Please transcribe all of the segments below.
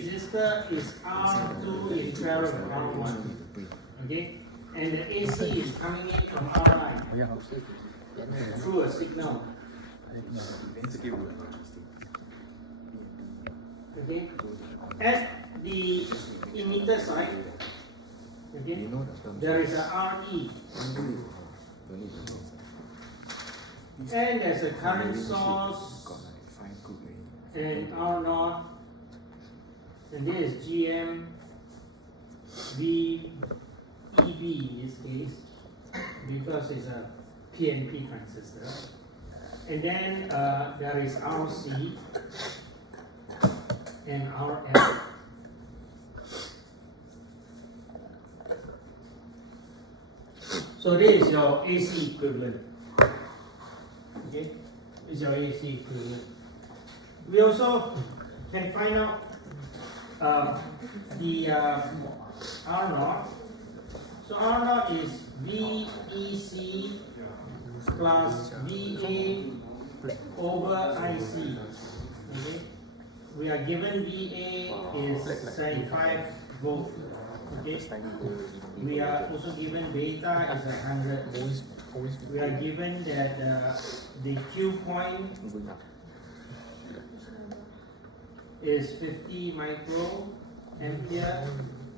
resistor is R2 in parallel with R1. Okay? And the AC is coming in from Ri through a signal. Okay? At the emitter side, okay, there is a Re. And there's a current source and R0, and this is GM VEB in this case because it's a PNP transistor. And then there is RC and RL. So this is your AC equivalent. Okay, this is your AC equivalent. We also can find out the R0. So R0 is VEC plus VA over IC. Okay, we are given VA is 75 volt. Okay, we are also given beta is 100. We are given that the Q point is 50 microampere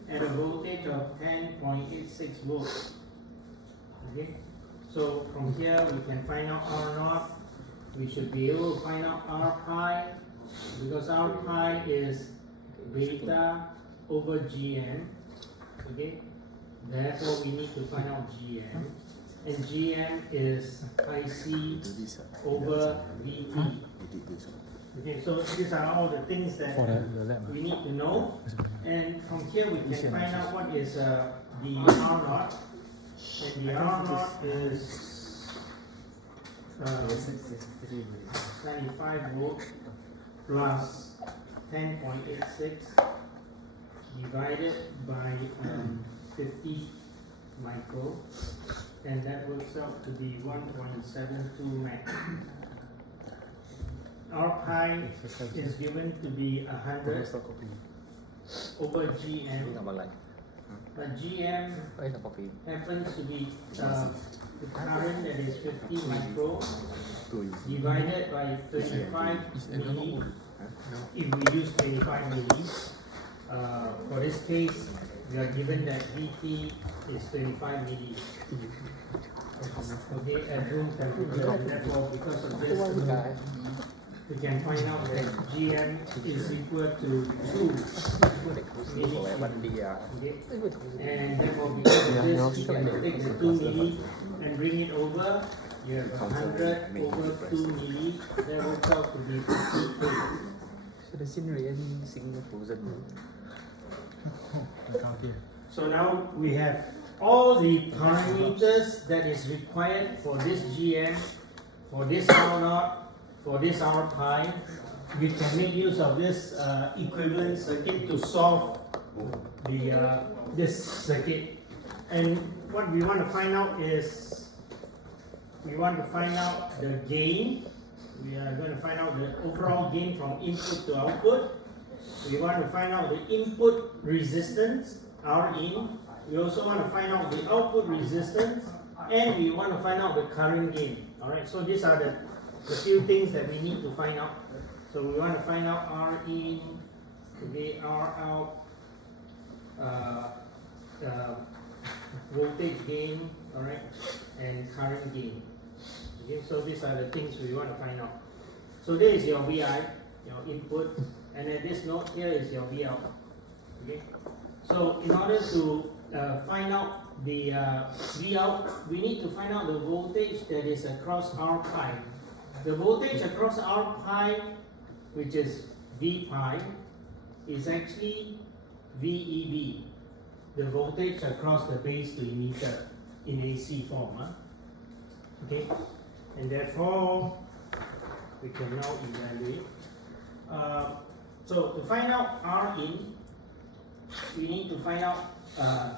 at a voltage of 10.86 volts. Okay, so from here we can find out R0. We should be able to find out R pi because R pi is beta over GM. Okay, therefore we need to find out GM, and GM is IC over VT. Okay, so these are all the things that we need to know, and from here we can find out what is the R0, and the R0 is 95 volt plus 10.86 divided by 50 micro, and that works out to be 1.72 mech. R pi is given to be 100 over GM, but GM happens to be the current that is 50 micro divided by 25 milli. If we use 25 milli, for this case, we are given that VT is 25 milli. Okay, at room temperature, and therefore, because of this, we can find out that GM is equal to 2 milli. Okay, and therefore, because of this, you can take the 2 milli and bring it over. You have 100 over 2 milli. That works out to be 52. So now we have all the parameters that is required for this GM, for this R0, for this R pi. We can make use of this equivalent circuit to solve the this circuit. And what we want to find out is we want to find out the gain. We are going to find out the overall gain from input to output. We want to find out the input resistance, Rin. We also want to find out the output resistance, and we want to find out the current gain. Alright, so these are the few things that we need to find out. So we want to find out Rin, okay, R out, voltage gain, alright, and current gain. Okay, so these are the things we want to find out. So there is your VI, your input, and at this node here is your V out. Okay, so in order to find out the V out, we need to find out the voltage that is across R pi. The voltage across R pi, which is V pi, is actually VEB, the voltage across the base to emitter in AC form. Okay, and therefore we can now evaluate. So to find out Rin, we need to find out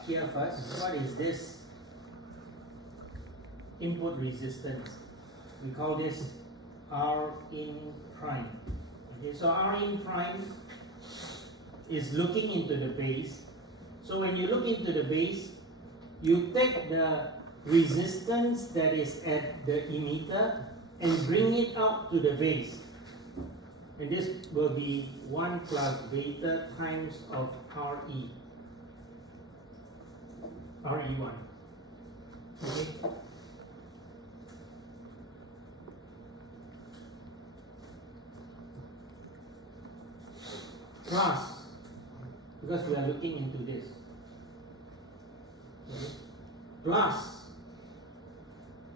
here first, what is this input resistance? We call this Rin prime. Okay, so Rin prime is looking into the base. So when you look into the base, you take the resistance that is at the emitter and bring it out to the base. And this will be 1 plus beta times of RE. RE1. Okay? Plus, because we are looking into this. Okay? Plus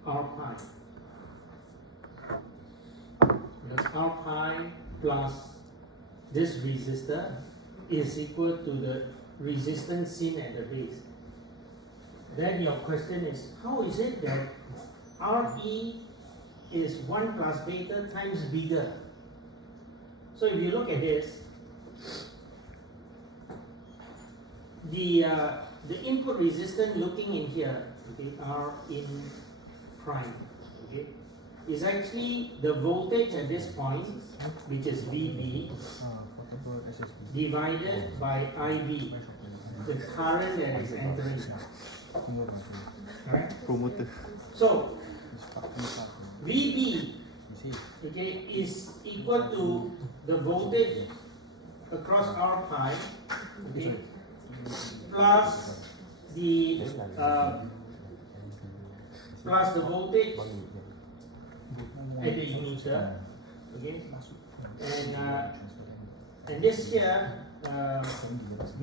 R pi. Because R pi plus this resistor is equal to the resistance seen at the base. Then your question is, how is it that RE is 1 plus beta times bigger? So if you look at this, the input resistance looking in here, okay, R in prime, okay, is actually the voltage at this point, which is VB, divided by IB, the current that is entering. Right? So VB, okay, is equal to the voltage across R pi, okay, plus the voltage at the emitter, okay, and this here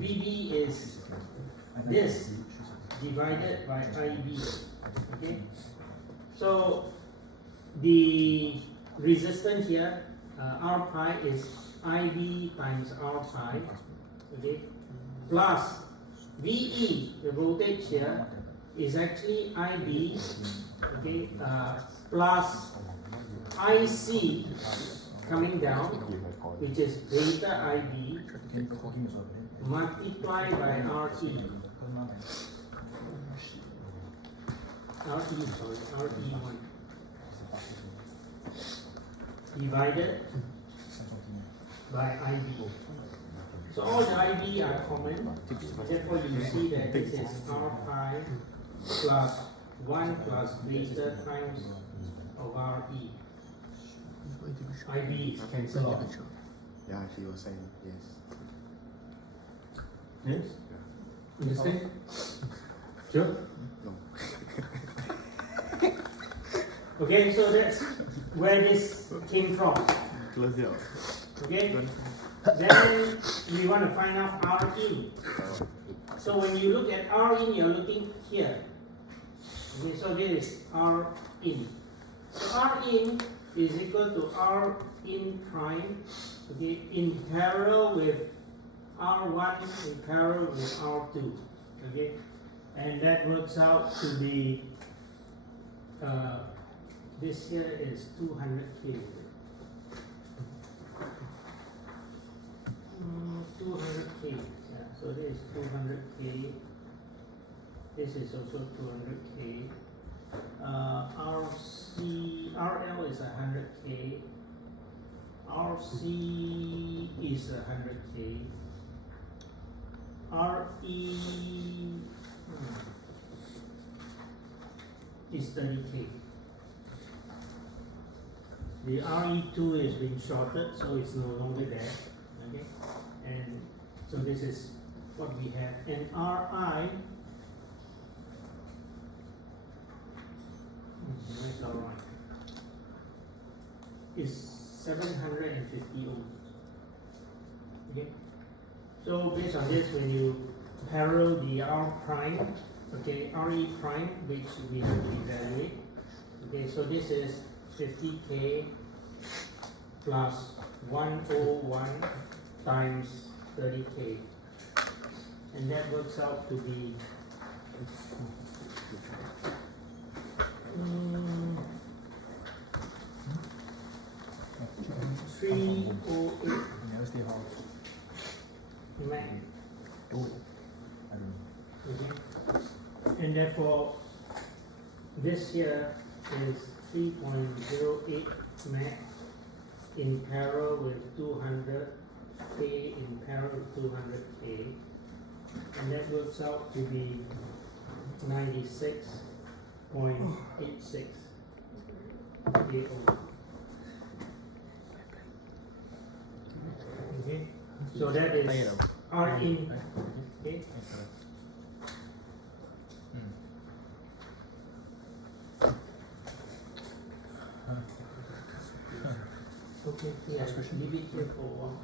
VB is this divided by IB, okay. So the resistance here R pi is IB times R pi, okay, plus VE, the voltage here, is actually IB, okay, plus IC coming down, which is beta IB, multiplied by RE. RE1 divided by IB. So all the IB are common, therefore you see that this is R pi plus 1 plus beta times of RE. IB is cancelled off. Yeah, he was saying yes. Yes? Understand? Sure? No. Okay, so that's where this came from. Close it out. Okay? Then we want to find out R in. So when you look at R in, you're looking here. Okay, so this is R in. So R in is equal to R in prime, okay, in parallel with R1 in parallel with R2. Okay? And that works out to be this here is 200K. 200K. Yeah, so this is 200K. This is also 200K. RL is 100K. RC is 100K. RE is 30K. The RE2 is being shorted, so it's no longer there. Okay, and so this is what we have. And RI, where's RI? Is 750 ohms. Okay, so based on this, when you parallel the R prime, okay, RE prime, which we have to evaluate. Okay, so this is 50K plus 101 times 30K, and that works out to be 308 Mac. And therefore this here is 3.08 Mac in parallel with 200 K in parallel to 200K, and that works out to be 96.86 K ohm. Okay, so that is R in. Okay. Okay, yeah, leave it here for a while.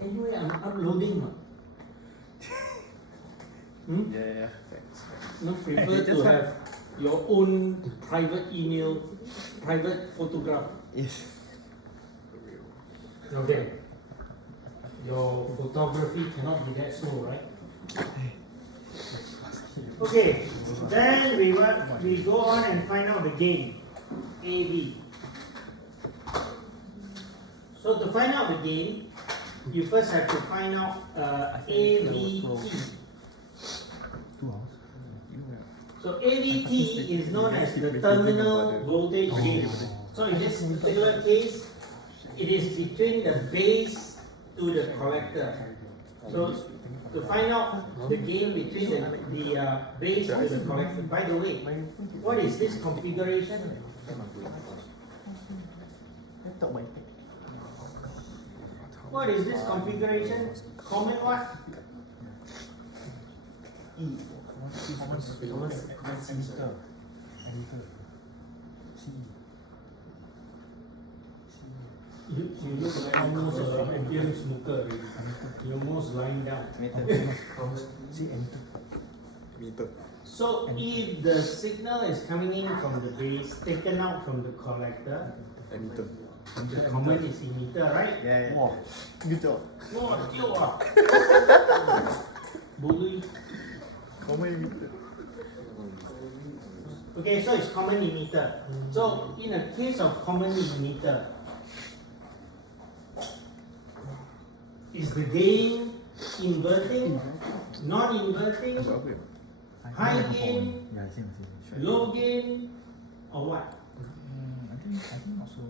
Anyway, I'm uploading. Yeah. Thanks. Not prefer to have your own private email, private photograph. Yes. Okay. Your photography cannot be that slow, right? Okay. Then we go on and find out the gain, AV. So to find out the gain, you first have to find out AVT. So AVT is known as the terminal voltage gain. So in this particular case, it is between the base to the collector. So to find out the gain between the base to the collector. By the way, what is this configuration? What is this configuration? Common what? You look like almost an Indian smoker. You're almost lying down. So if the signal is coming in from the base, taken out from the collector, the common is emitter, right? Yeah. Wow. Good job. Oh, tiup ah. Bully. Okay, so it's common emitter. So in a case of common emitter, is the gain inverting, non-inverting, high gain, low gain, or what? I think also.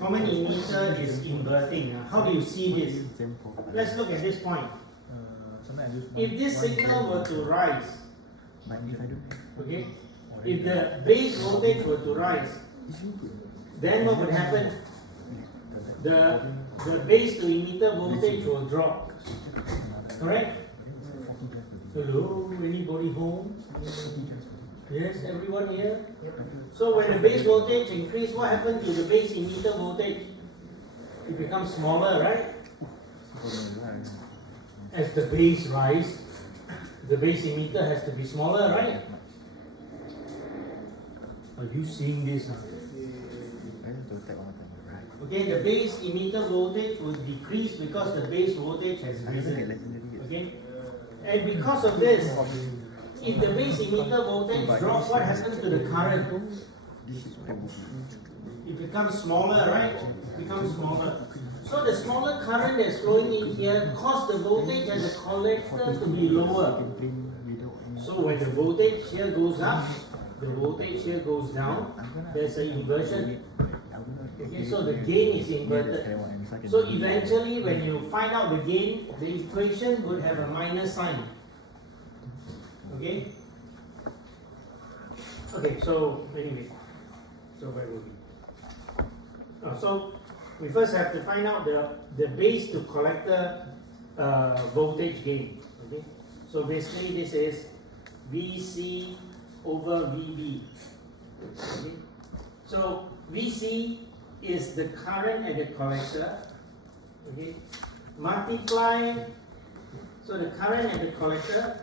Common emitter is inverting. How do you see this? Let's look at this point. If this signal were to rise, okay, if the base voltage were to rise, then what would happen? The base to emitter voltage will drop. Correct? Hello, anybody home? Yes, everyone here? So when the base voltage increase, what happens to the base emitter voltage? It becomes smaller, right? As the base rise, the base emitter has to be smaller, right? Are you seeing this? Okay, the base emitter voltage will decrease because the base voltage has risen. Okay? And because of this, if the base emitter voltage drops, what happens to the current? It becomes smaller, right? It becomes smaller. So the smaller current that's flowing in here causes the voltage at the collector to be lower. So when the voltage here goes up, the voltage here goes down, there's an inversion. Okay, so the gain is inverted. So eventually when you find out the gain, the equation would have a minus sign. Okay? Okay, so anyway, so where were we? So we first have to find out the base to collector voltage gain. Okay? So basically this is VC over VB. Okay? So VC is the current at the collector. Okay? Multiply, so the current at the collector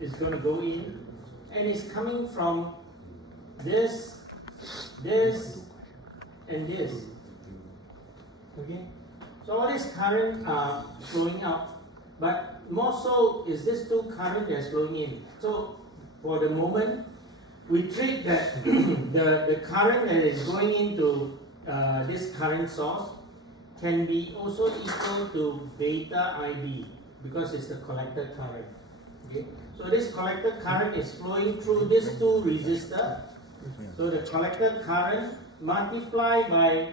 is going to go in and it's coming from this, and this. Okay? So all this current are flowing out, but more so is this two current that's flowing in. So for the moment, we treat that the current that is going into this current source can be also equal to beta IB because it's the collector current. Okay? So this collector current is flowing through these two resistors So the collector current multiplied by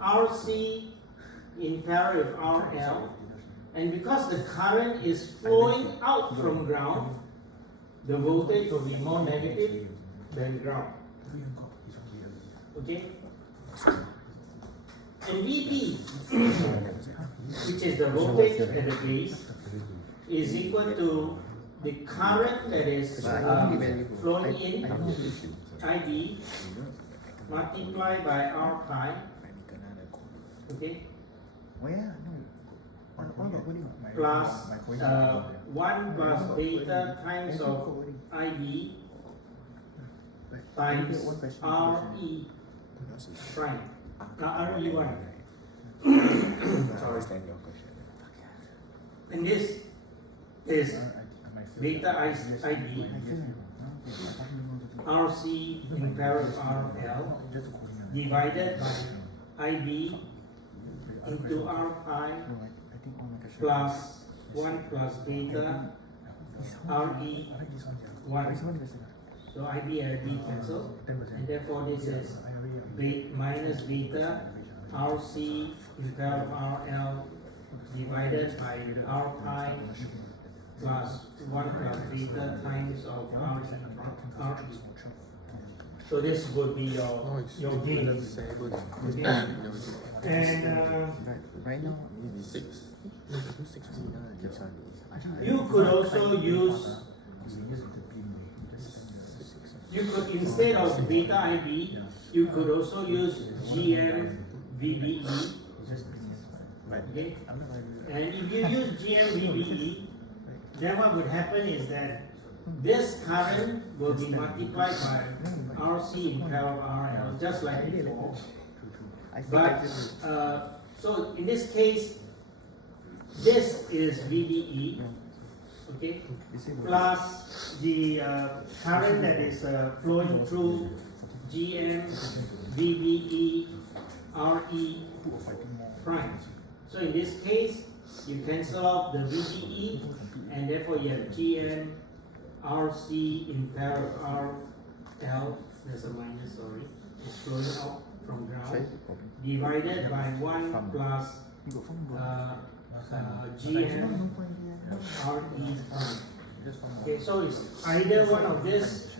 RC in parallel with RL, and because the current is flowing out from ground, the voltage will be more negative than ground. Okay? And VB, which is the voltage at the base, is equal to the current that is flowing in, IB, multiplied by R pi, okay, plus 1 plus beta times of IB times RE prime, RE1. Sorry. And this is beta IB, RC in parallel RL, divided by IB into R pi plus 1 plus beta RE 1. So IB and RB cancel, and therefore this is minus beta RC in parallel RL divided by R pi plus 1 plus beta times of R. So this would be your gains. Okay? And right now, you could also use, instead of beta IB, you could also use GM VBE. Okay? And if you use GM VBE, then what would happen is that this current will be multiplied by RC in parallel RL, just like before. But so in this case, this is VBE, okay, plus the current that is flowing through GM VBE RE prime. So in this case, you cancel out the VBE, and therefore you have GM RC in parallel RL, there's a minus, sorry, it's flowing out from ground, divided by 1 plus GM RE prime. Okay, so it's either one of this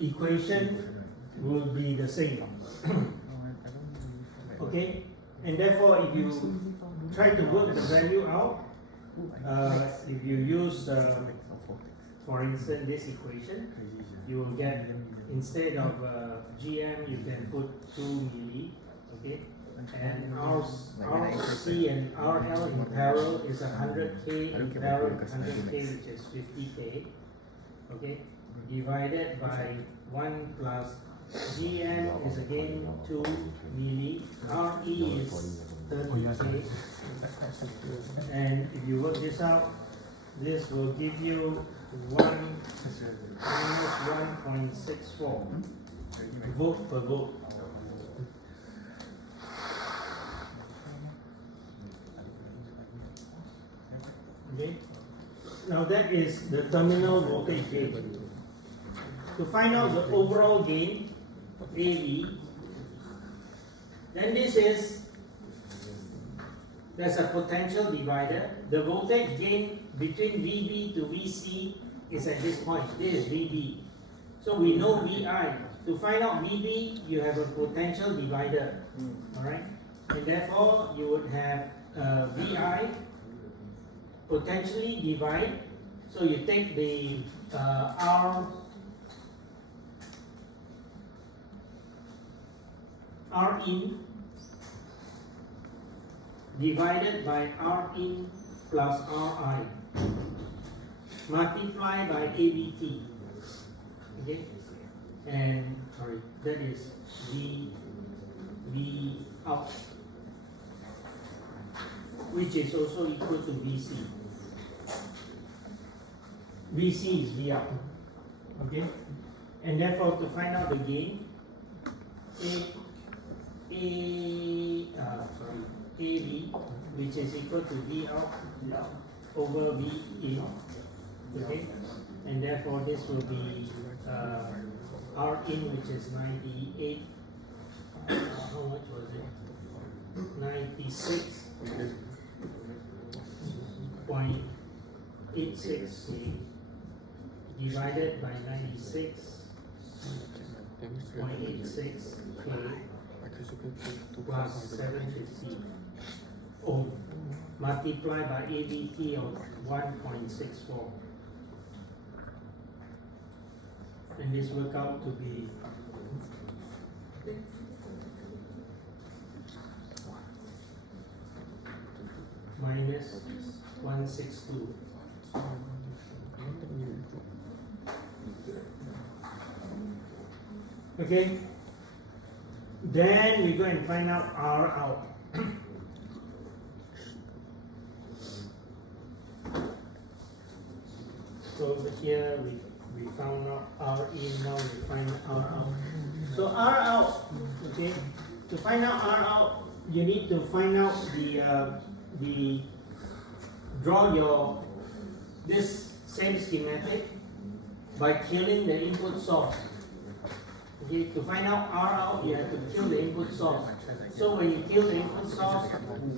equation will be the same. Okay, and therefore if you try to work the value out, if you use for instance this equation, you will get, instead of GM you can put 2 milli, okay, and RC and RL in parallel is 100K in parallel 100K, which is 50K, okay, divided by 1 plus GM is again 2 milli, RE is 30K, and if you work this out, this will give you 1 minus 1.64 volt per volt. Okay. Now that is the terminal voltage gain. To find out the overall gain, AE, then there's a potential divider. The voltage gain between VB to VC is at this point. This is VB. So we know VI. To find out VB, you have a potential divider. Alright? And therefore, you would have VI potentially divide. So you take the R in divided by R in plus Ri multiplied by ABT. Okay? And sorry, that is V out, which is also equal to VC. VC is V out. Okay? And therefore to find out the gain, AB, which is equal to V out over V in, okay, and therefore this will be R in, which is 98. How much was it? 96.86 divided by 96.86 K plus 750 ohm multiplied by ABT of 1.64. And this work out to be minus 162. Okay, then we go and find out R out. So over here we found out R in, now we find R out. So R out, okay, to find out R out, you need to find out draw your this same schematic by killing the input source. Okay, to find out R out, you have to kill the input source. So when you kill the input source,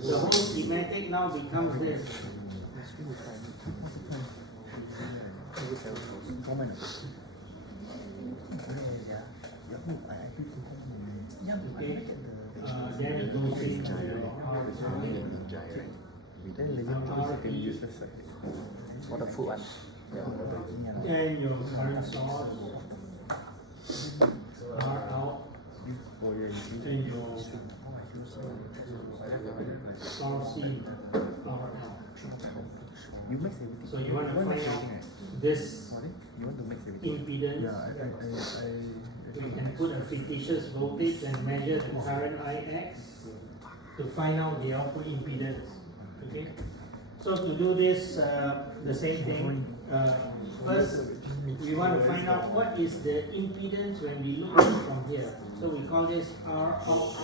the whole schematic now becomes this. Okay, then it goes into your R For the food one. and your current source R out and your source in R out. So you want to find out this impedance. We can put a fictitious voltage and measure the current Ix to find out the output impedance. Okay. So to do this, the same thing. First, we want to find out what is the impedance when we look at it from here. So we call this R out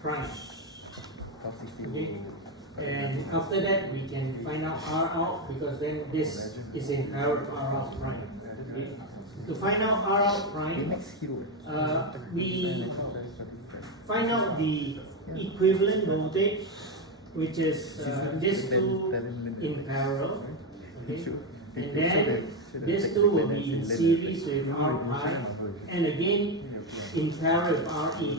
prime. Okay. And after that, we can find out R out because then this is in parallel R out prime. Okay. To find out R out prime, we find out the equivalent voltage, which is these two in parallel. Okay. And then these two will be in series with R pi, and again in parallel with RE.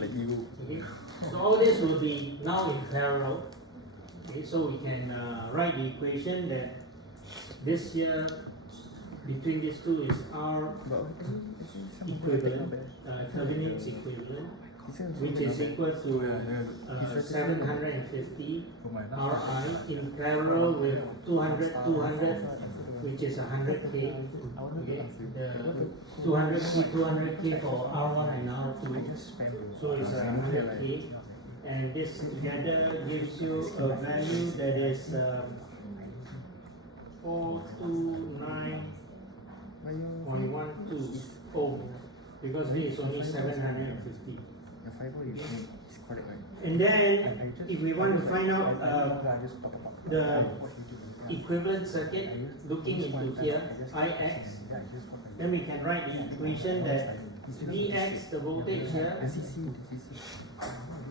Okay. So all this will be now in parallel. Okay. So we can write the equation that this here between these two is R equivalent, Thevenin's equivalent, which is equal to 750 Ri in parallel with 200, which is 100K. Okay. The 200K for R1 and R2, so it's 100K, and this together gives you a value that is 429.12 ohm, because this is only 750. And then, if we want to find out the equivalent circuit, looking into here, Ix, then we can write the equation that Vx, the voltage here,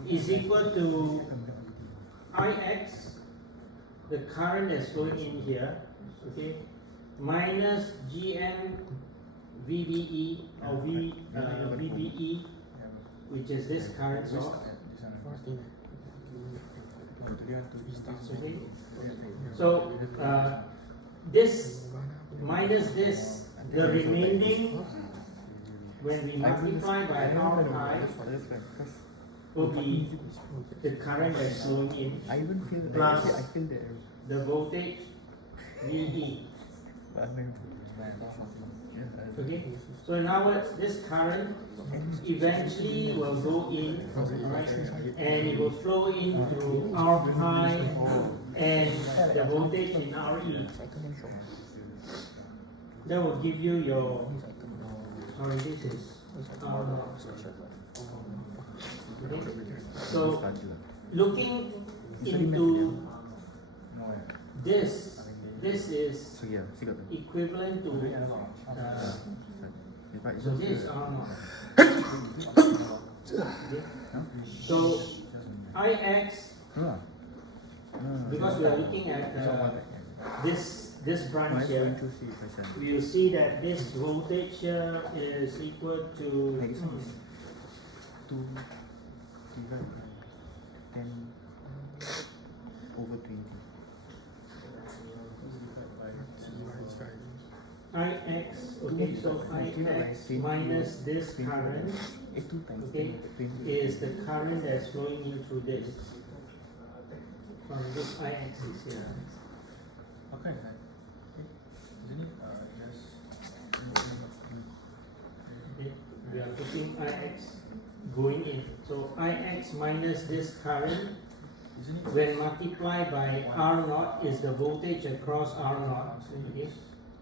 is equal to Ix, the current that's going in here, okay, minus Gm VBE or VBE, which is this current source. Okay. So this minus this, the remaining, when we multiply by R pi, will be the current that's flowing in plus the voltage VE. Okay. So in other words, this current eventually will go in, right, and it will flow into R pi and the voltage in RE. That will give you your, sorry, this is okay. So looking into this is equivalent to So this is R naught. Okay. So Ix, because we are looking at this branch here, we will see that this voltage here is equal to 2 divided by 10 over 20. Ix, okay, so Ix minus this current, okay, is the current that's flowing in through this. From this Ix is here. Okay, isn't it Okay, we are putting Ix going in. So Ix minus this current, when multiplied by R naught, is the voltage across R naught, okay,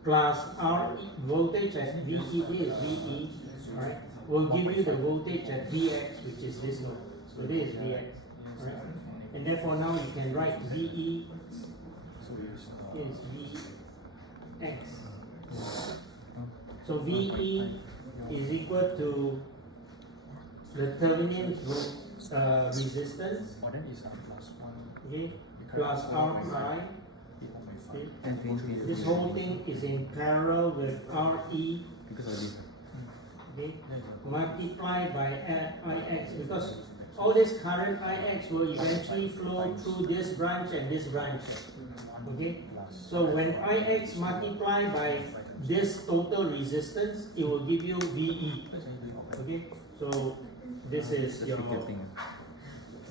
plus R voltage at VE, this VE, right, will give you the voltage at Vx, which is this one. So this is Vx, right? And therefore now you can write VE is Vx. So VE is equal to the Thevenin resistance, okay, plus R pi. Okay. This whole thing is in parallel with RE, okay, multiplied by Ix, because all this current Ix will eventually flow through this branch and this branch. Okay, so when Ix multiplied by this total resistance, it will give you VE. Okay, so this is your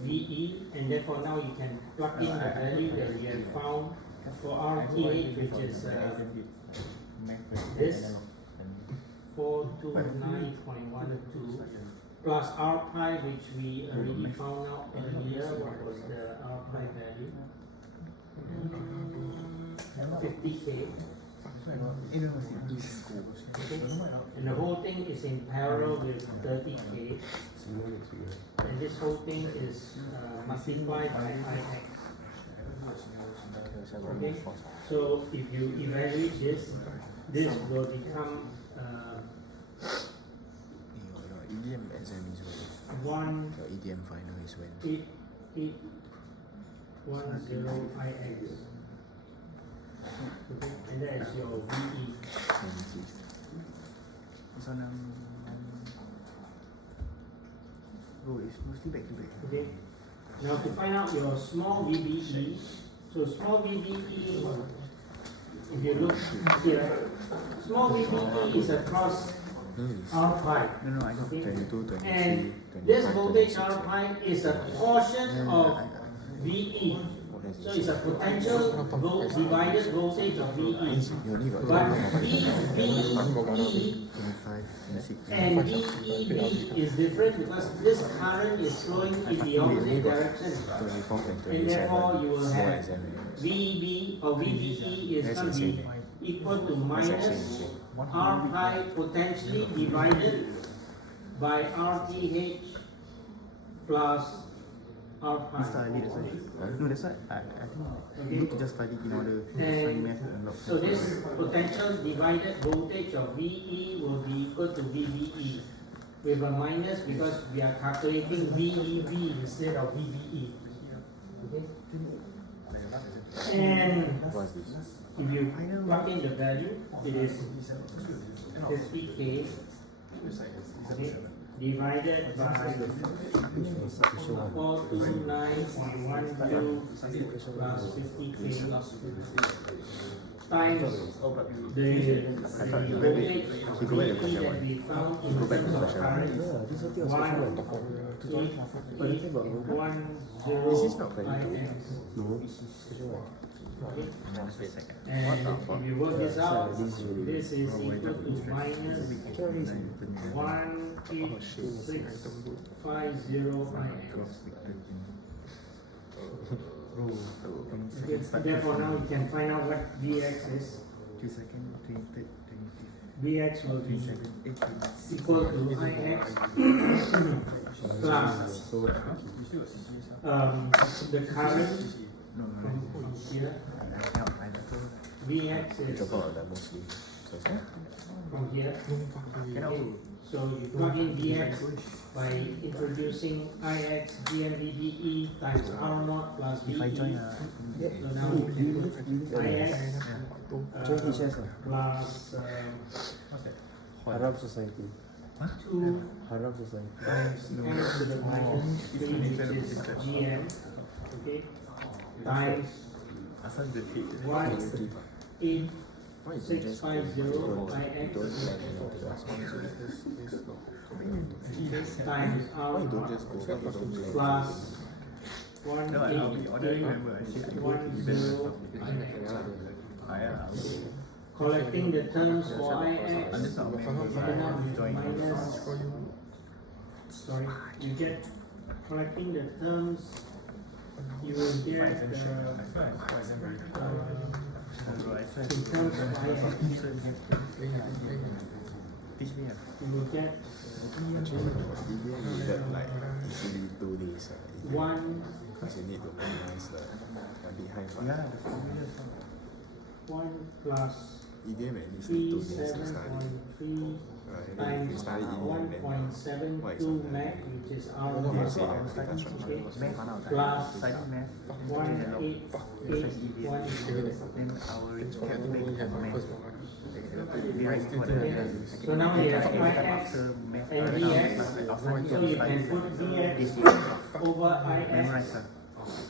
VE, and therefore now you can plug in the value that you have found for RTH, which is this 429.12 plus R pi, which we already found out earlier. What was the R pi value? 50K. Okay. And the whole thing is in parallel with 30K. And this whole thing is multiplied by Ix. Okay, so if you evaluate this, this will become EDM exam is when? Your EDM final is when? 8810 Ix. Okay, and that is your VE. This one, oh, it's mostly back to back. Okay, now to find out your small VBE, so small VBE, if you look here, small VBE is across R pi. No, I know. Okay? 22, 23, And 25, this voltage 26. R pi is a portion of VE. So it's a potential divided voltage of VE. You only got But 25, VEE 26. and VEB is different because this current is flowing in the opposite direction. 24 and And 27. therefore you will More have exam. VEB or VBE is That's going to be insane. equal to That's minus insane. R pi potentially divided by RTH plus R pi. Study, that's why. No, that's why I think you need to just study in order to find And math and unlock. so this potential divided voltage of VE will be equal to VBE with a minus because we are calculating VEB instead of VBE. Okay? And What's this? if you plug in the value, it is 50K, okay, divided by 429.12 plus 50K times the voltage VE that we found in terms of current 1.10 Okay. And if you work this out, this is equal to minus 18650 Therefore now we can find out what Vx is. 2 seconds, 23rd, 25th, Vx will be 27th, 18th. equal to Ix plus the current No, from here. Vx is Drop out like mostly. from here. Okay. So you plug in dx by introducing ix gmvde times r0 plus If I ve. join So now you can put ix plus Arab Society. 2 Arab Society. times x to the minus 3, which is gm, okay, times Asal the fit. 1 Why is 650 by x times r Why don't just go plus No, I'll be ordering, remember, I said I go to event. 10 collecting the terms for ix I'm just not minus, sorry, you get collecting the terms, you will get in terms of ix, you will get like easily 2 days. 1 Because you need to memorize the behind. Yeah, the formulas. 1 plus EDM at least need 2 days to study. 37.3 times 1.72 meg, which is r Yes, So I yeah, was studying okay, math, plus studying math, 1.881. then our recap math. So now you have ix and dx, so you can put dx over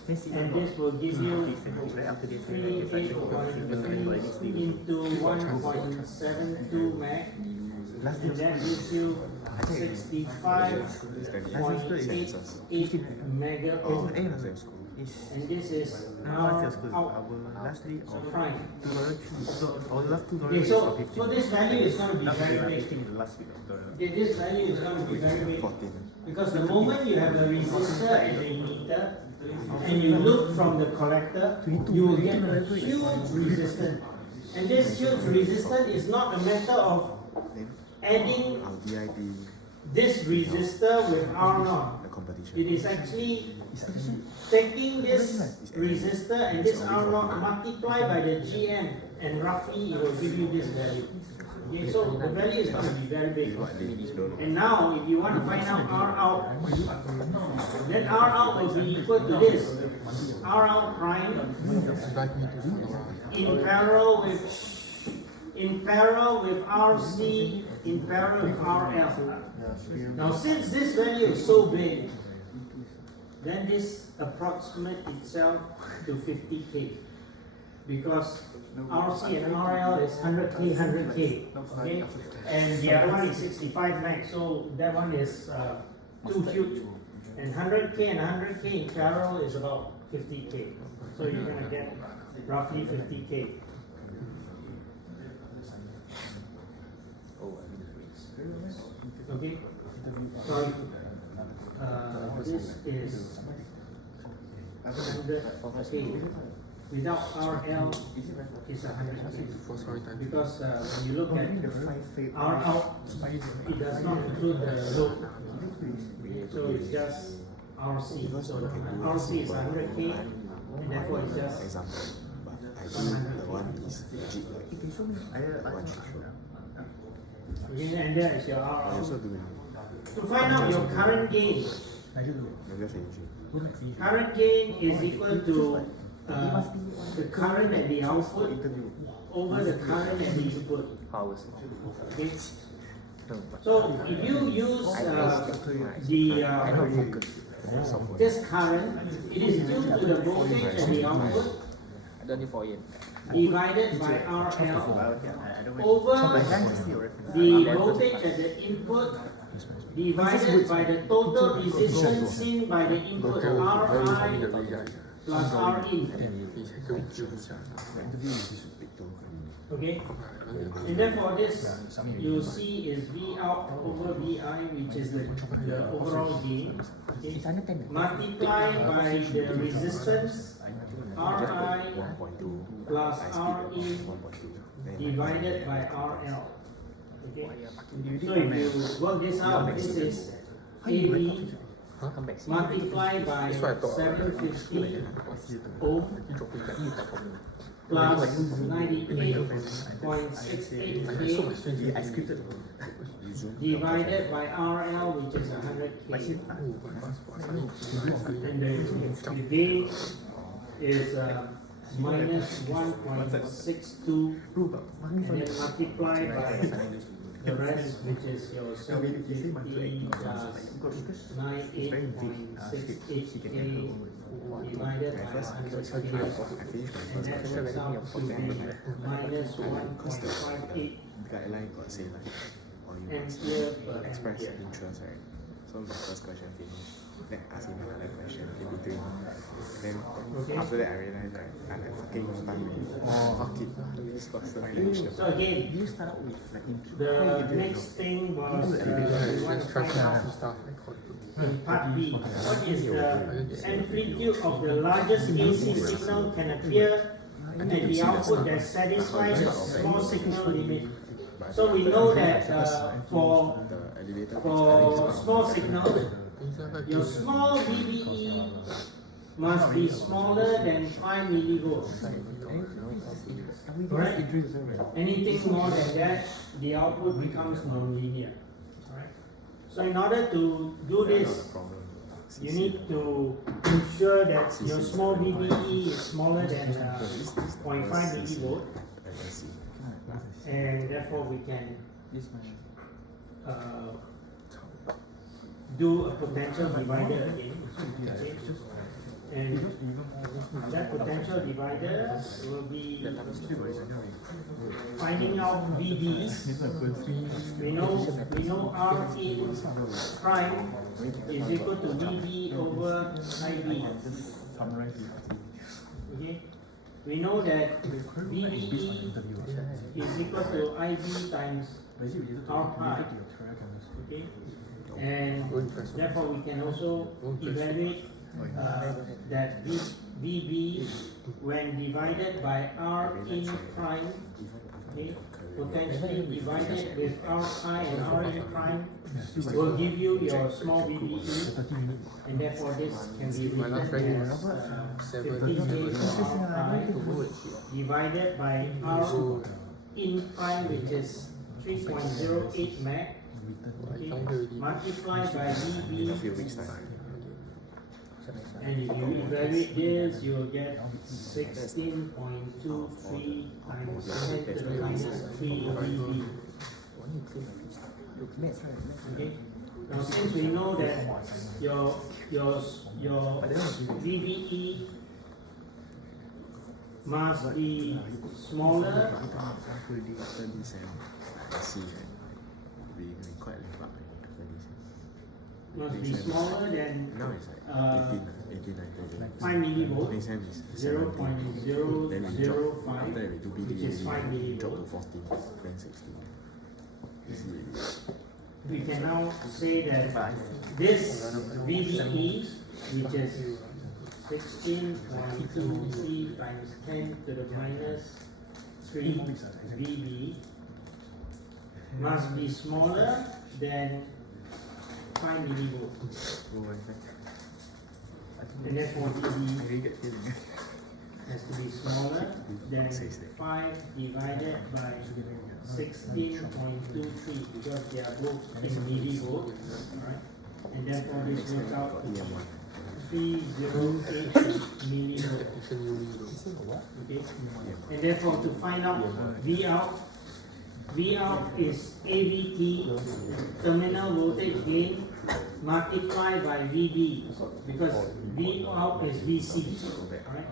ix, and this will give you 3.8 into 1.72 meg, and that gives you 65.88 megaohm. And this is our out lastly prime. So our last $2 Okay, so this value is going to be very big. in the last week of $2. Okay, this value is going to be very big 14. because the moment you have a resistor and the emitter, and you look from the collector, you will get a huge resistance. And this huge resistance is not a matter of adding Our DIP, this resistor with R0. the competition. It is actually taking this resistor and this R0 multiplied by the GM, and roughly it will give you this value. Okay, so the value is going to be very big. What they don't know. And now, if you want to find out R out, then R out will be equal to this. R out prime in parallel with RC in parallel with RL. Now, since this value is so big, then this approximates itself to 50K, because RC and RL is 100K, 100K, okay? And the other one is 65 max, so that one is too huge. And 100K and 100K in parallel is about 50K. So you're gonna get roughly 50K. Okay? Sorry. This is 100K. Without RL, it's 100K. Because when you look at R out, it does not include the load. So it's just RC. So RC is 100K, and therefore it's just Example, but I think the one is legit like one. okay, and there is your I also RL. do. To find out your current gain, Maybe I finish it. current gain is equal to the current at the output over the current at the input. Okay? So if you use this current, it is due to the voltage at the output divided by RL over the voltage at the input divided by the total resistance seen by the input Ri plus Rin. Okay? And therefore this you see is V out over Vi, which is the overall gain. Okay? Multiplied by the resistance Ri 1.2 plus I speed Rin 1.2. divided by RL. Okay? So if you work this out, this is AB multiplied by 750 ohm plus 98.68K I scripted. divided by RL, which is 100K. And the gain is minus 1.62, and then multiply by the rest, which is your 750 plus 98.68K divided by 100K, and that works out to be minus 1.58 guideline got say like, or you must ampere per express ampere. interest, right? So the first question finished. Then ask him another question in between. Then after that I realized right, I like fucking no time already. Fuck it. This was the finish. So again, You start out with like intro. the next thing was we want to find out in part B, what is the amplitude of the largest AC signal can appear at the output that satisfies the small signal limit. So we know that for small signal, your small VBE must be smaller than 5 millivolts. Correct? Anything more than that, the output becomes nonlinear. Alright? So in order to do this, you need to ensure that your small VBE is smaller than 0.5 millivolt, and therefore we can do a potential divider again. Okay? And that potential divider will be finding out VBs. We know R in prime is equal to VB over IB. Okay? We know that VBE is equal to IB times R pi. Okay? And therefore we can also evaluate that VB when divided by R in prime, okay, potentially divided with R pi and R in prime will give you your small VBE, and therefore this can be written as 50K for R prime divided by R in prime, which is 3.08 meg, okay, multiplied by VB. And if you evaluate this, you will get 16.23 times 10 to the minus 3 VB. Okay. Now since we know that your VBE must be smaller, must be smaller than 5 millivolts, 0.005, which is 5 millivolts. We can now say that this VBE, which is 16.23 times 10 to the minus 3 VB, must be smaller than 5 millivolts. And therefore VB has to be smaller than 5 divided by 16.23, because they are both in millivolts, right? And therefore this works out to 308 millivolts. Okay? And therefore to find out Vout is AVT, terminal voltage gain, multiplied by VB, because Vout is VC, right?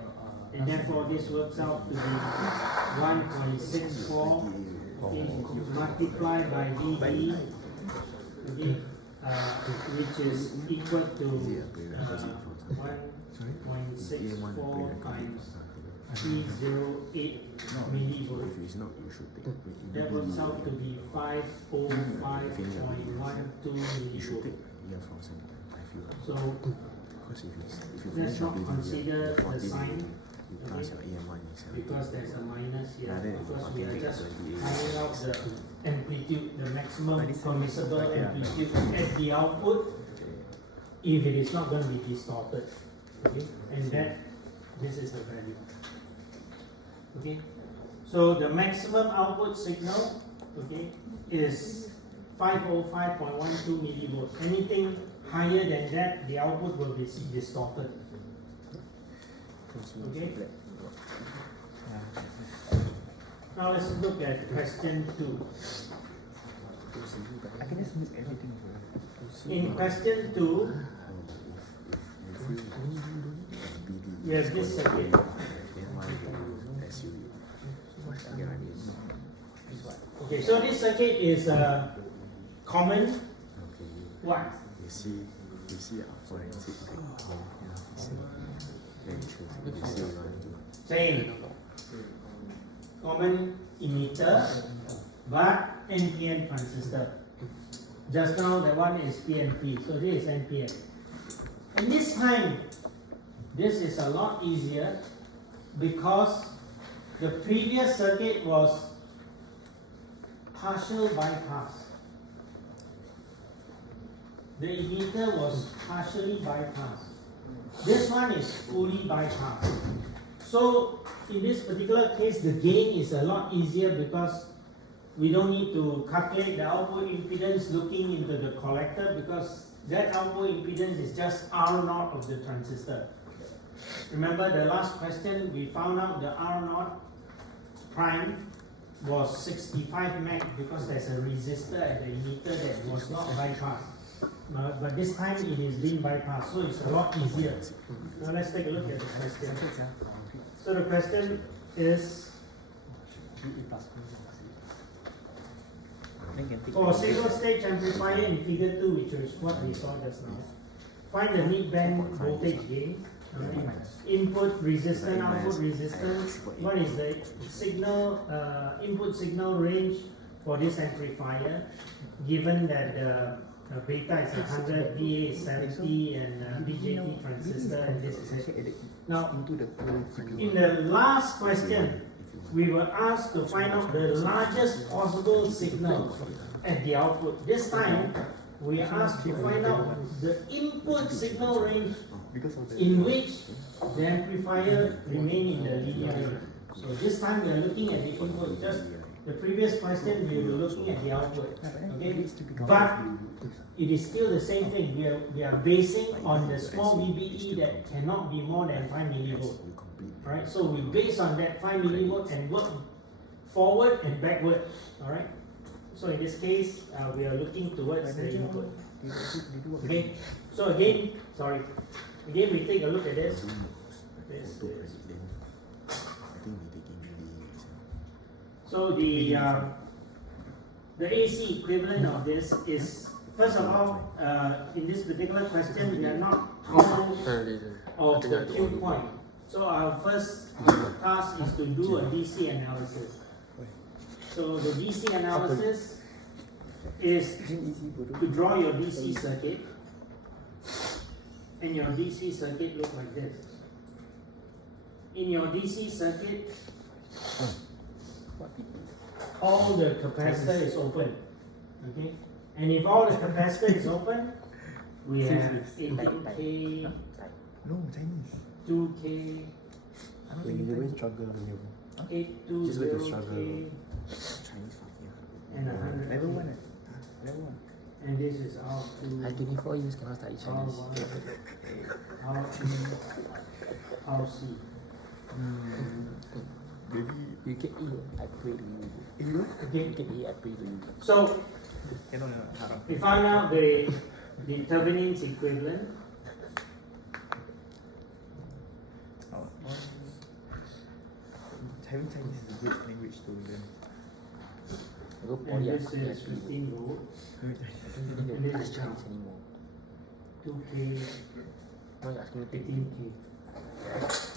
And therefore this works out to be 1.64, okay, multiplied by VB, okay, which is equal to 1.64 times 308 millivolts. That works out to be 505.12 millivolts. So let's not consider the sign, okay, because there's a minus here, because we are just finding out the amplitude, the maximum permissible amplitude at the output, if it is not going to be distorted. Okay? And that, this is the value. Okay, so the maximum output signal, okay, is 505.12 millivolts. Anything higher than that, the output will be distorted. Okay. Now let's look at question 2. I can just move everything. In question 2, you have this circuit. Okay, so this circuit is a common what? You see our forensic Same. Common emitter, but NPN transistor. Just now that one is PNP, so this is NPN. And this time, this is a lot easier because the previous circuit was partial bypass. The emitter was partially bypassed. This one is fully bypassed. So in this particular case, the gain is a lot easier because we don't need to calculate the output impedance looking into the collector, because that output impedance is just R0 of the transistor. Remember the last question, we found out the R0 prime was 65 meg because there's a resistor at the emitter that was not bypassed. But this time it is being bypassed, so it's a lot easier. Now let's take a look at the question. So the question is, for a single stage amplifier in figure 2, which is what we saw just now, find the mid-band voltage gain, input resistance, output resistance, what is the signal, input signal range for this amplifier, given that the beta is 100, VA is 70, and BJT transistor, and this is it. Now, in the last question, we were asked to find out the largest possible signal at the output. This time, we are asked to find out the input signal range in which the amplifier remain in the linear range. So this time we are looking at the input. Just the previous question we were looking at the output. Okay, but it is still the same thing. We are basing on the small VBE that cannot be more than 5 millivolts. Right, so we base on that 5 millivolts and work forward and backward. All right. So in this case, we are looking towards the input. Okay. So again, we take a look at this. So the AC equivalent of this is, first of all, in this particular question, we are not told of the Q point. So our first task is to do a DC analysis. So the DC analysis is to draw your DC circuit, and your DC circuit looks like this. In your DC circuit, all the capacitor is open. Okay? And if all the capacitor is open, we have 18K, No, Chinese. 2K, When you always struggle on your 820K, Chinese fucking. and 100K. Level 1 Level 1. And this is R2, I 24 years cannot study Chinese. R1, R2, RC. Maybe You get E, I pray to you. you Okay, You get E, I pray to you. so cannot we found out the Thevenin's equivalent. Having Chinese is a good language to learn. I go And poly, I this fucking is happy. 15 volts, I don't need to ask Chinese anymore. 2K, Now you're asking me to 18K.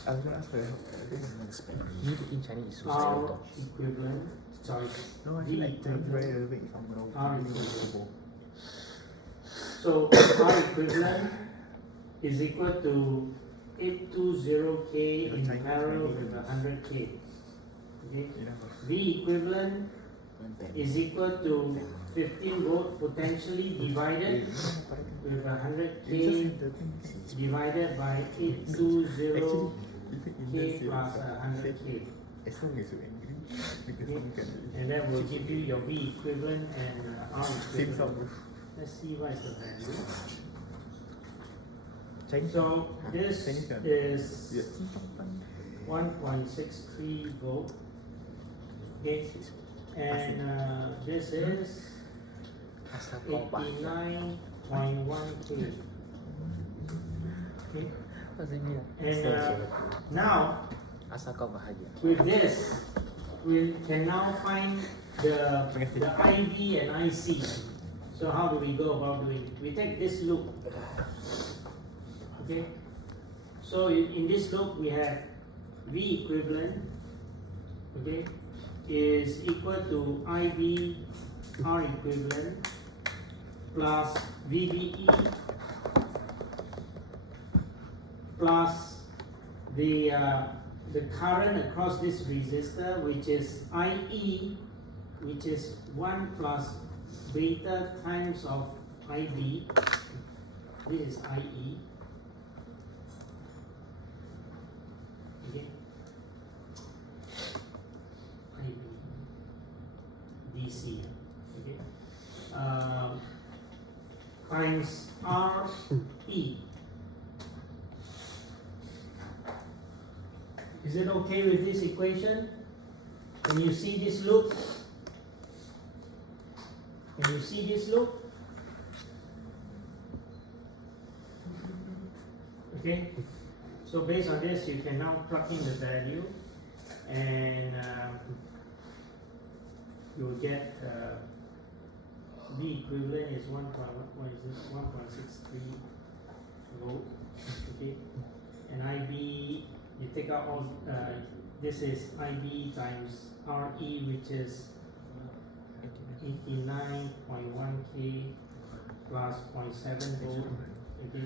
I was gonna ask for help. you to in Chinese is so R sad. equivalent, sorry, No, I feel like Chinese very relevant if I'm gonna R really equivalent. go. So R equivalent is equal to 820K in parallel with 100K. Okay. V equivalent is equal to 15 volt potentially divided with 100K divided by 820K plus 100K. As long as you angry, because you can And that will give you your V equivalent and R same equivalent. sound. Let's see what is the value. Chinese. So this Chinese kan? is Yeah. 1.63 volt. Okay, and this is Asal kau bahagia. 89.1 k. Okay, Macam ni lah. and now Asal kau bahagia. with this, we can now find the IB and IC. So how do we go about doing it? We take this loop. Okay. So in this loop we have V equivalent, okay, is equal to IB R equivalent plus VBE plus the current across this resistor, which is IE, which is 1 plus beta times of IB. This is IE. Okay. IB DC. Okay. Times RE. Is it okay with this equation? When you see this loop, okay? So based on this, you can now plug in the value, and you will get V equivalent is 1.63 volt, okay? And IB, you take out all, this is IB times RE, which is 89.1 k plus 0.7 volt, okay,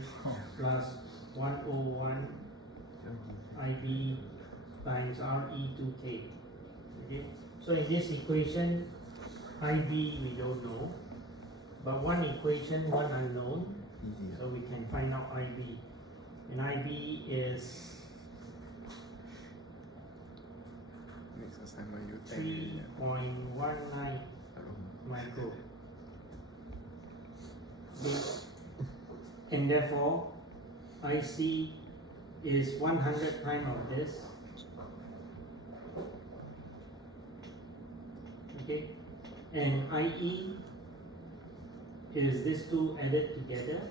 plus 101 IB times RE 2k. Okay, so in this equation, IB we don't know, but one equation, one unknown, so we can find out IB, and IB is Next assignment you 3.19 micro. Okay. And therefore, IC is 100 prime of this. Okay, and IE is this two added together,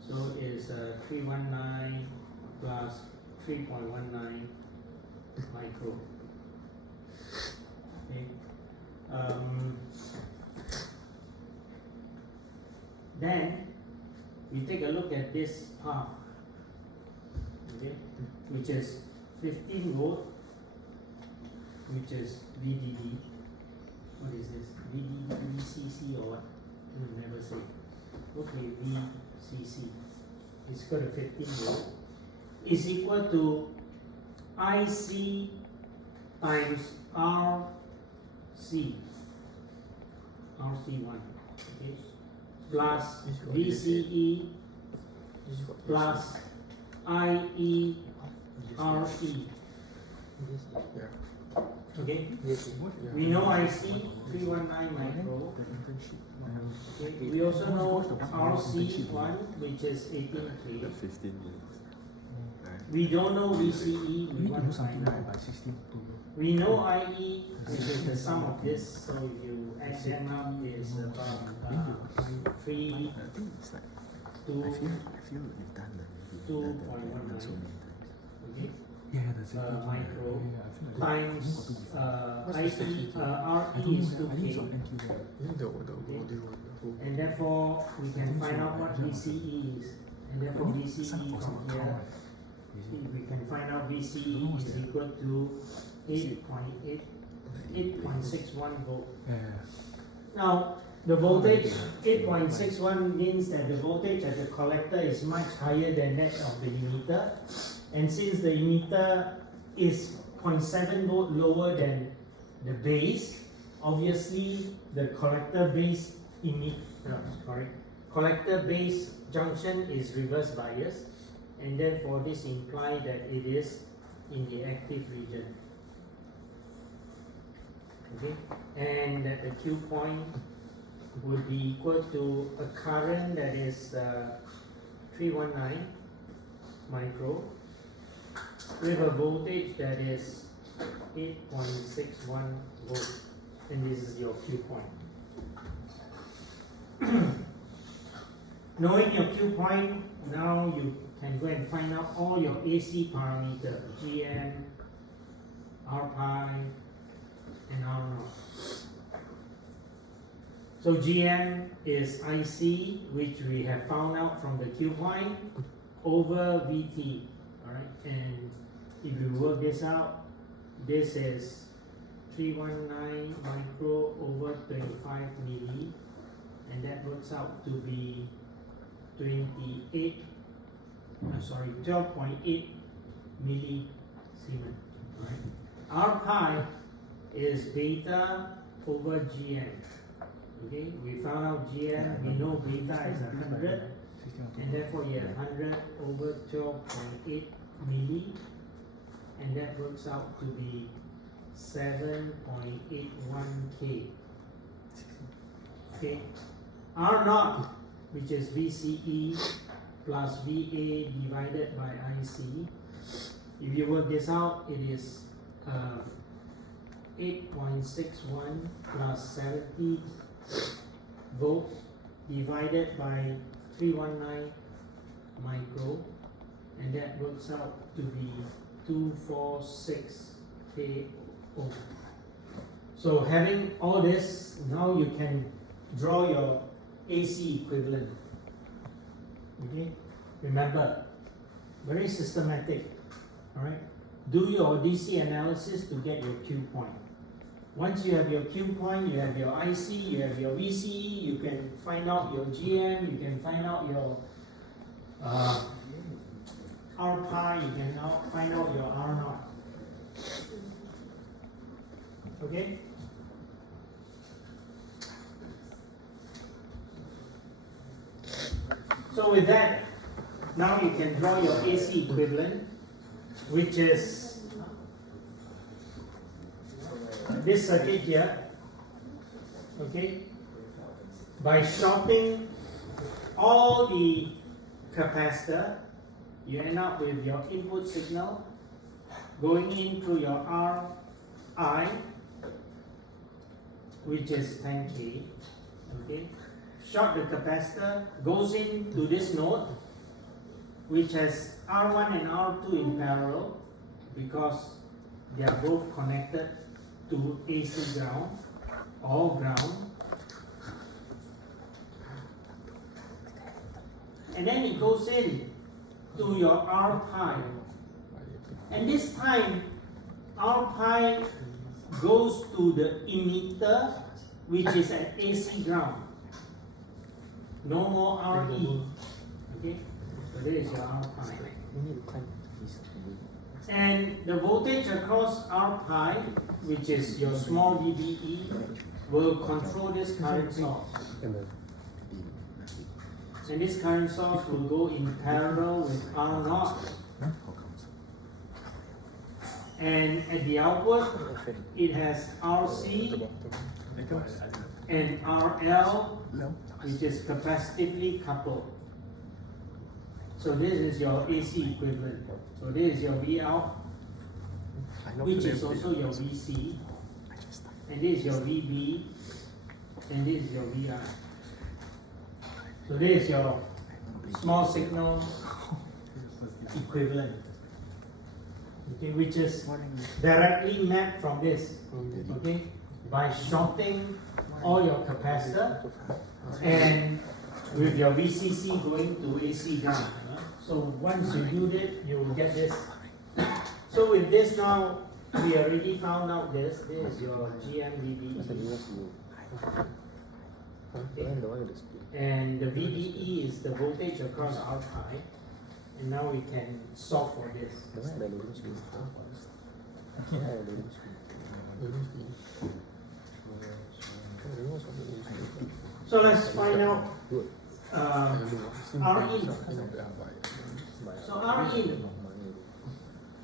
so is 319 plus 3.19 micro. Okay. Then we take a look at this path, okay, which is 15 volt, which is VDD. What is this? VDD, VCC or what? Never say. Okay, VCC is equal to 15 volt. Is equal to IC times RC, RC1, okay, plus VCE plus IE RE. Okay, we know IC 319 micro. Okay. We also know RC1, which is 18K. 15 minutes. We don't know VCE, we want to find out. We know IE, which is the sum of this, so if you add them up, is about 3, I think it's like, 2, I feel you've done the 2.19. so many times. Okay, Yeah, that's it. micro times RE is 2K, and therefore we can find out what VCE is, and therefore VCE from here, we can find out VCE is equal to 8.61 volt. Now, the voltage 8.61 means that the voltage at the collector is much higher than that of the emitter, and since the emitter is 0.7 volt lower than the base, obviously the collector base collector base junction is reverse bias, and therefore this implies that it is in the active region. Okay, and that the Q point would be equal to a current that is 319 micro with a voltage that is 8.61 volts, and this is your Q point. Knowing your Q point, now you can go and find out all your AC parameter, GM, R pi, and R naught. So GM is IC, which we have found out from the Q point, over VT, alright? And if you work this out, this is 319 micro over 25 milli, and that works out to be 12.8 millisiemens, right? R pi is beta over GM. Okay, we found out GM, we know beta is 100, and therefore you have 100 over 12.8 milli, and that works out to be 7.81 K. Okay, R naught, which is VCE plus VA divided by IC. If you work this out, it is 8.61 plus 70 volts divided by 319 micro, and that works out to be 246 K ohm. So having all this, now you can draw your AC equivalent. Okay, remember, very systematic. All right, do your DC analysis to get your Q point. Once you have your Q point, you have your IC, you have your VCE, you can find out your GM, you can find out your R pi, you can now find out your R naught. Okay? So with that, now you can draw your AC equivalent, which is this circuit here. Okay? By shorting all the capacitor, you end up with your input signal going into your Ri, which is 10K. Okay? Short the capacitor, goes into this node, which has R1 and R2 in parallel because they are both connected to AC ground or ground. And then it goes in to your R pi. And this time, R pi goes to the emitter, which is at AC ground. No more RE. Okay? So there is your R pi. We need to climb this. And the voltage across R pi, which is your small VBE, will control this current source. And this current source will go in parallel with R naught. And at the output, it has RC and RL, which is capacitively coupled. So this is your AC equivalent. So this is your V out, which is also your VC, and this is your VB, and this is your VI. So this is your small signal equivalent, okay, which is directly mapped from this, okay, by shorting all your capacitor and with your VCC going to AC ground. So once you do that, you will get this. So with this now, we already found out this. This is your GMVBE. Okay. And the VBE is the voltage across R pi. And now we can solve for this. So let's find out Rin. So Rin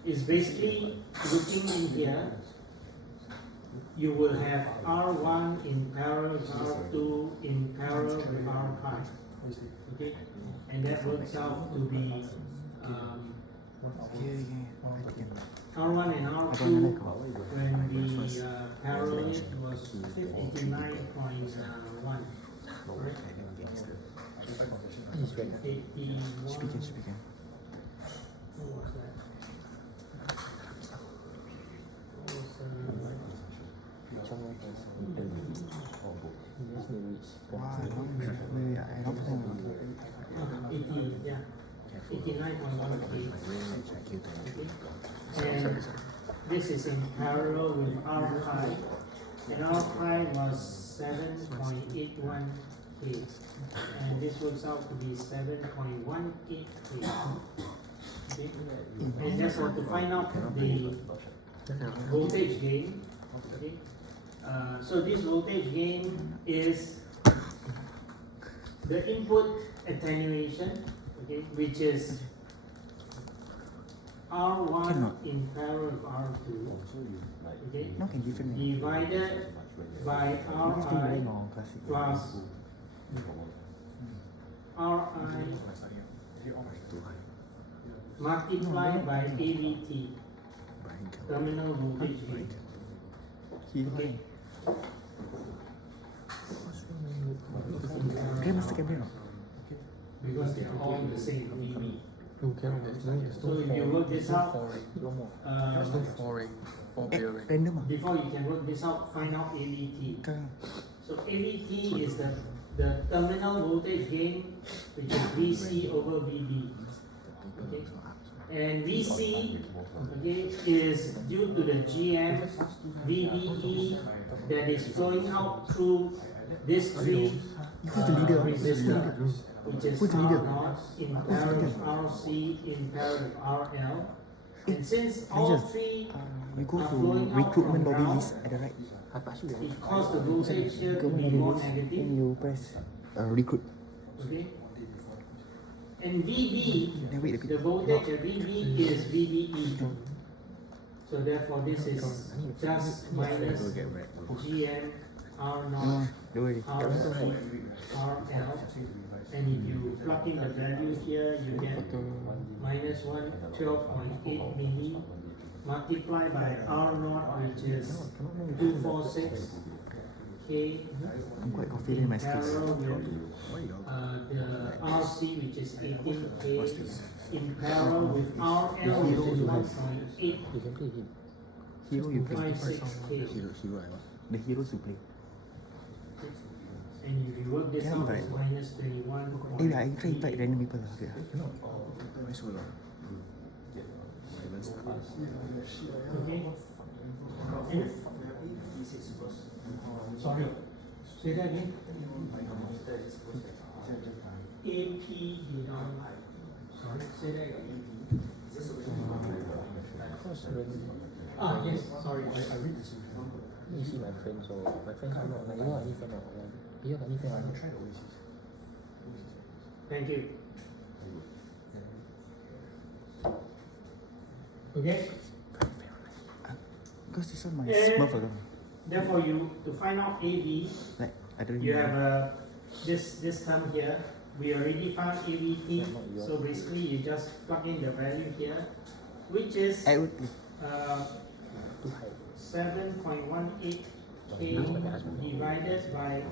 is basically looking in here you will have R1 in parallel with R2 in parallel with R pi. Okay, and that works out to be R1 and R2 when the parallel was 89.1. Right? 81. Speaking. What was that? What was, Wah, I don't know. 80, yeah. 89.1 K. And this is in parallel with R pi. And R pi was 7.81 K. And this works out to be 7.18 K. Okay. And therefore, to find out the voltage gain, okay. So this voltage gain is the input attenuation, okay, which is R1 in parallel with R2, okay, No, can different. divided by Ri plus Ri multiplied by AVT, terminal voltage gain. Okay. Dia mesti kamera no? Because they are all the same VB. No, cannot. There's no So if you work this out, no more. uh, There's no foring. For bearing. Random ah. before you can work this out, find out AVT. Kan. So AVT is the terminal voltage gain, which is VC over VB. Okay. And VC, okay, is due to the GM VBE that is flowing out through this three Who's the leader? resistors, which is Who's the leader? R0 in parallel with RC in parallel with RL. And since all Nigel, three You go are to flowing out recruitment from lobby ground, list at the right. it caused the voltage here to Go be lobby more list. Then negative. you press recruit. Okay. And VB, Then wait a bit. the voltage of VB is VBE. So therefore this is just minus GM R0 No, don't worry. RC RL. And if you plug in the value here, you get minus 12.8 milli multiplied by R0, which is 246 K I'm quite confident in my skills. parallel with the RC, which is 18 K in parallel with RL, which is 1.856 You can play him. Hero you play. K. The heroes you play. And if you work this Can I out, invite? it's minus 21. Eh, wait, I try invite random people lah. Okay. Okay. And, sorry. Say that again. AP down. Sorry. Say that again. Ah, yes. Sorry. I read this. You see my friends or my friends are not like you have any friend or you have any friend or Thank you. Okay. Because this one my Eh. Smurf account. Therefore, to find out AV, Like I don't you remember. have this term here. We already found AVT. So basically, you just plug in the value here, which is I would play. too high. 7.18 K divided by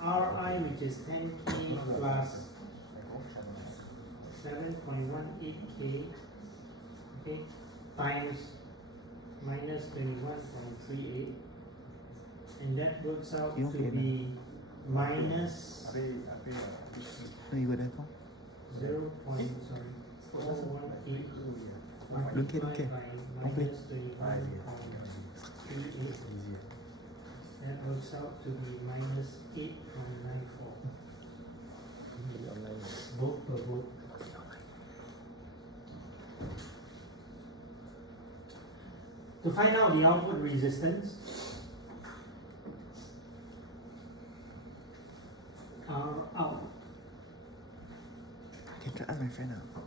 Ri, which is 10 K plus 7.18 K, okay, times minus 21.38, and that works out You to don't get be minus No, you got that account? 0.418 Don't care, don't care. multiplied by Don't play. minus 21.38. That works out to be minus 8.94 Play online. volt per volt. To find out the output resistance, R out. I can try ask my friend now.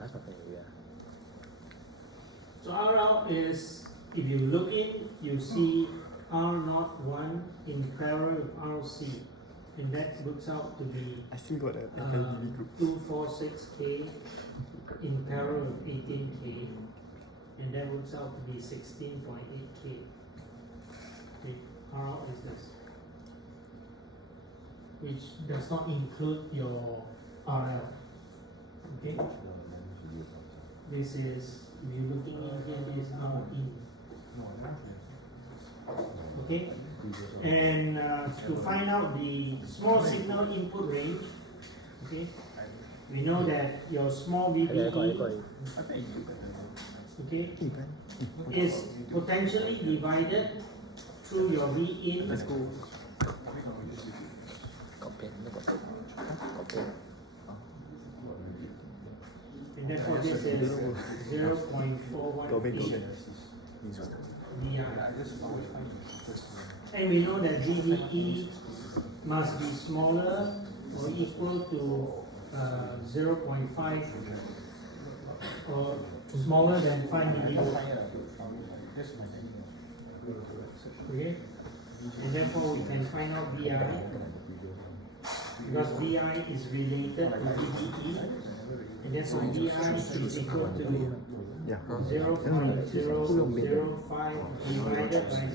That's my friend, yeah. So R out is, if you look in, you see R01 in parallel with RC, and that works out to be I still got a FLDB group. 246K in parallel with 18K, and that works out to be 16.8K. Okay, R is this, which does not include your RL. Okay, this is, if you're looking in here, this is R in. Okay, and to find out the small signal input range, okay, we know that your small VBE, okay, is potentially divided through your V in. Let's go. Got pen, no got pen. Got pen. And therefore this is 0.418 VI. And we know that VBE must be smaller or equal to 0.5 or smaller than 5 millivolt. Okay? And therefore we can find out VI, because VI is related to VBE, and therefore VI is equal to Yeah. 0.005 divided by I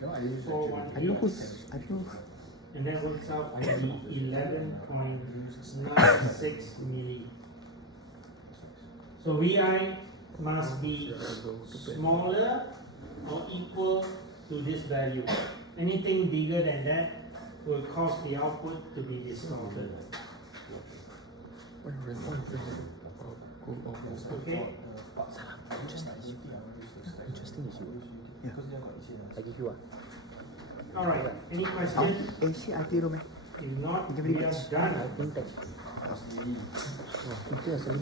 don't know 0.418, who's. I don't know. and that works out to be 11.96 milli. So VI must be smaller or equal to this value. Anything bigger than that will cause the output to be distorted. Okay? Interesting is you. Yeah. I give you Alright, any questions? Shit, I clear man. If not, Thank you very we are much. done. think that. Itu yang sering.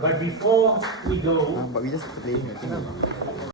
But before we go, But we just playing the thing.